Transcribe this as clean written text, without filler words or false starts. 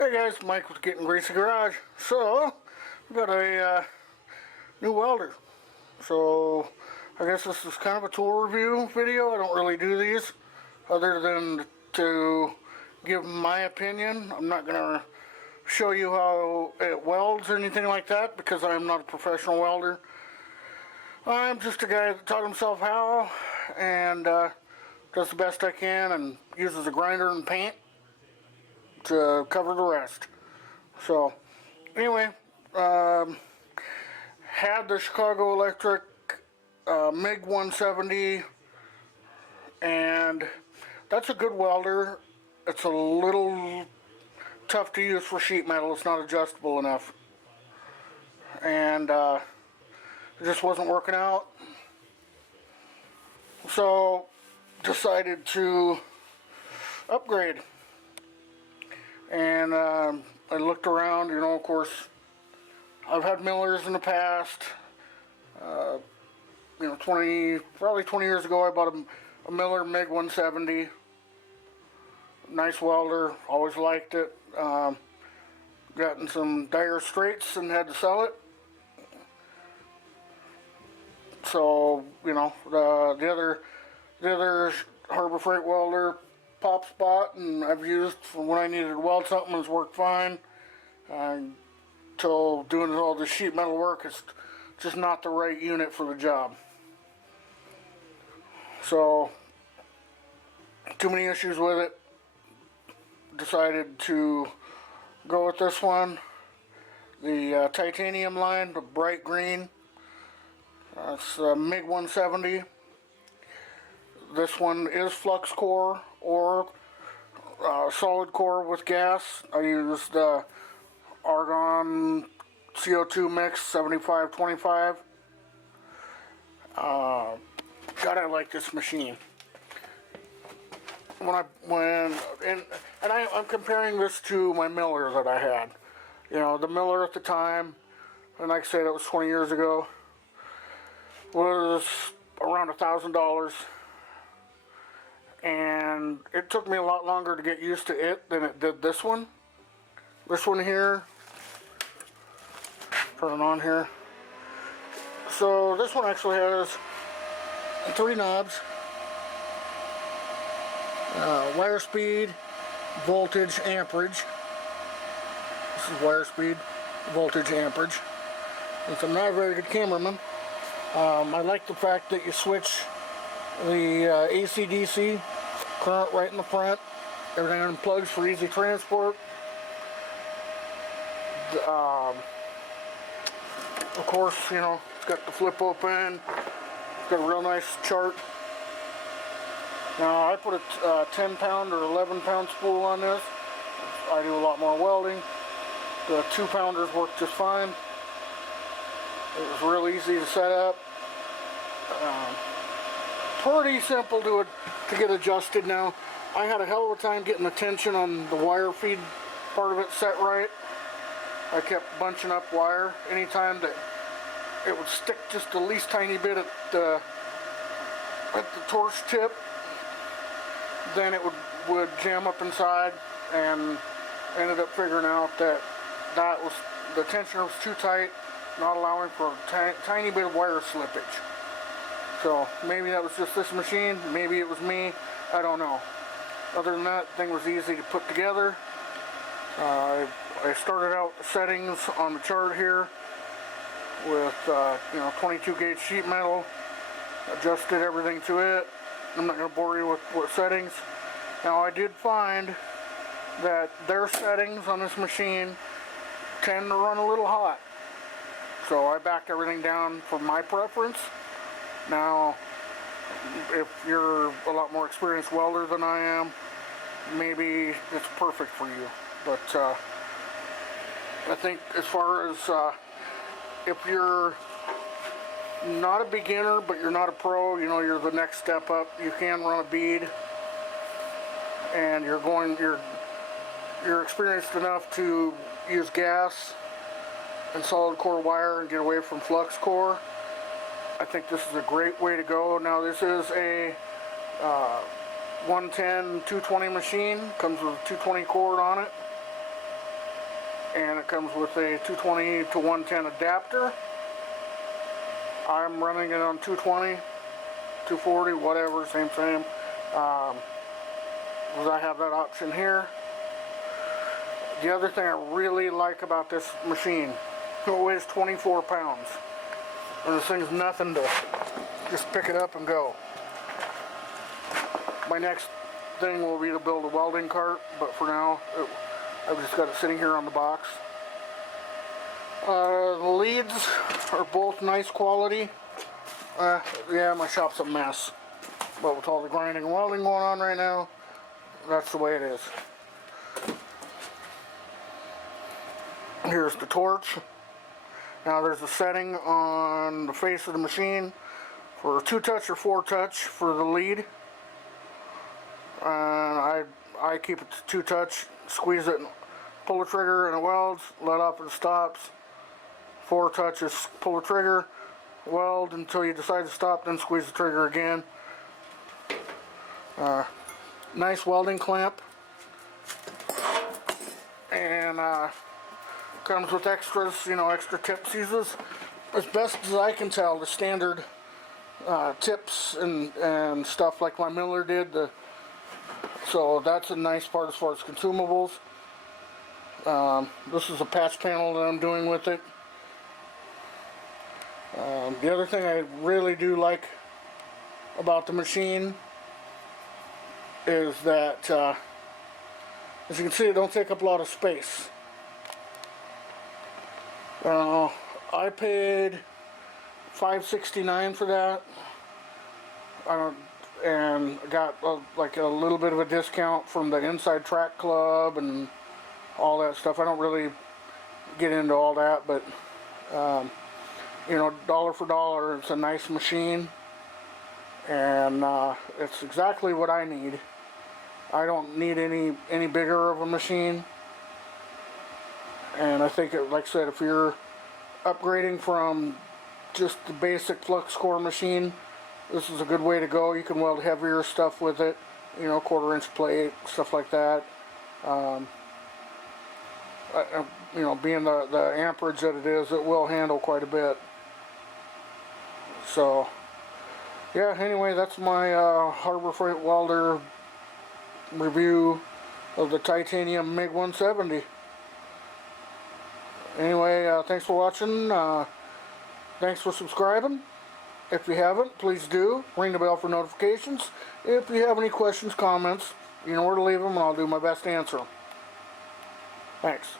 Hey guys, Mike with Gettin Greasy Garage. So, we got a new welder. So, I guess this is kind of a tool review video. I don't really do these other than to give my opinion. I'm not going to show you how it welds or anything like that because I'm not a professional welder. I'm just a guy that taught himself how and does the best I can and uses a grinder and paint to cover the rest. So anyway, had the Chicago Electric MIG 170, and that's a good welder. It's a little tough to use for sheet metal. It's not adjustable enough, and it just wasn't working out. So decided to upgrade. And I looked around, you know, of course, I've had millers in the past. You know, probably 20 years ago, I bought a Miller MIG 170. Nice welder, always liked it. Gotten some dire straits and had to sell it. So, you know, the other Harbor Freight welder, Pop Spot, and I've used for when I needed to weld something. It's worked fine until doing all the sheet metal work. It's just not the right unit for the job. So too many issues with it. Decided to go with this one, the titanium line, the bright green. It's MIG 170. This one is flux core or solid core with gas. I used argon CO2 mix 75-25. God, I like this machine. I'm comparing this to my Miller that I had. You know, the Miller at the time, and like I said, it was 20 years ago, was around $1,000. And it took me a lot longer to get used to it than it did this one. This one here, turn it on here. So this one actually has 3 knobs. Wire speed, voltage, amperage. This is wire speed, voltage, amperage. Since I'm not a very good cameraman, I like the fact that you switch the AC/DC current right in the front. Everything unplugs for easy transport. Of course, you know, it's got the flip open. It's got a real nice chart. Now I put a 10 pound or 11 pound spool on this. I do a lot more welding. The 2 pounders work just fine. It was real easy to set up. Pretty simple to get adjusted now. I had a hell of a time getting the tension on the wire feed part of it set right. I kept bunching up wire. Anytime that it would stick just the least tiny bit at the torch tip, then it would jam up inside, and ended up figuring out that the tensioner was too tight, not allowing for a tiny bit of wire slippage. So maybe that was just this machine, maybe it was me, I don't know. Other than that, the thing was easy to put together. I started out the settings on the chart here with you know, 22 gauge sheet metal, adjusted everything to it. I'm not going to bore you with what settings. Now I did find that their settings on this machine tend to run a little hot. So I backed everything down for my preference. Now, if you're a lot more experienced welder than I am, maybe it's perfect for you. But I think as far as if you're not a beginner, but you're not a pro, you know, you're the next step up, you can run a bead, and you're experienced enough to use gas and solid core wire and get away from flux core. I think this is a great way to go. Now this is a 110 220 machine, comes with a 220 cord on it. and it comes with a 220 to 110 adapter. I'm running it on 220, 240, whatever, same. Because I have that option here. The other thing I really like about this machine, it weighs 24 pounds. And this thing's nothing to just pick it up and go. My next thing will be to build a welding cart, but for now, I've just got it sitting here on the box. The leads are both nice quality. Yeah, my shop's a mess. But with all the grinding and welding going on right now, that's the way it is. Here's the torch. Now there's a setting on the face of the machine for 2-touch or 4-touch for the lead. And I keep it to 2-touch, squeeze it, pull the trigger and it welds, let up and it stops. 4-touch is pull the trigger, weld until you decide to stop, then squeeze the trigger again. Nice welding clamp. And comes with extras, extra tip seizes. As best as I can tell, the standard tips and stuff like my Miller did. So that's a nice part as far as consumables. This is a patch panel that I'm doing with it. The other thing I really do like about the machine is that, as you can see, it don't take up a lot of space. I paid $5.69 for that, and got like a little bit of a discount from the Inside Track Club and all that stuff. I don't really get into all that, but dollar for dollar, it's a nice machine, and it's exactly what I need. I don't need any bigger of a machine. And I think, like I said, if you're upgrading from just the basic flux core machine, this is a good way to go. You can weld heavier stuff with it, 1/4-inch plate, stuff like that. Being the amperage that it is, it will handle quite a bit. So, yeah, anyway, that's my Harbor Freight Welder review of the titanium MIG 170. Anyway, thanks for watching. Thanks for subscribing. If you haven't, please do. Ring the bell for notifications. If you have any questions, comments, you know where to leave them, and I'll do my best to answer them. Thanks.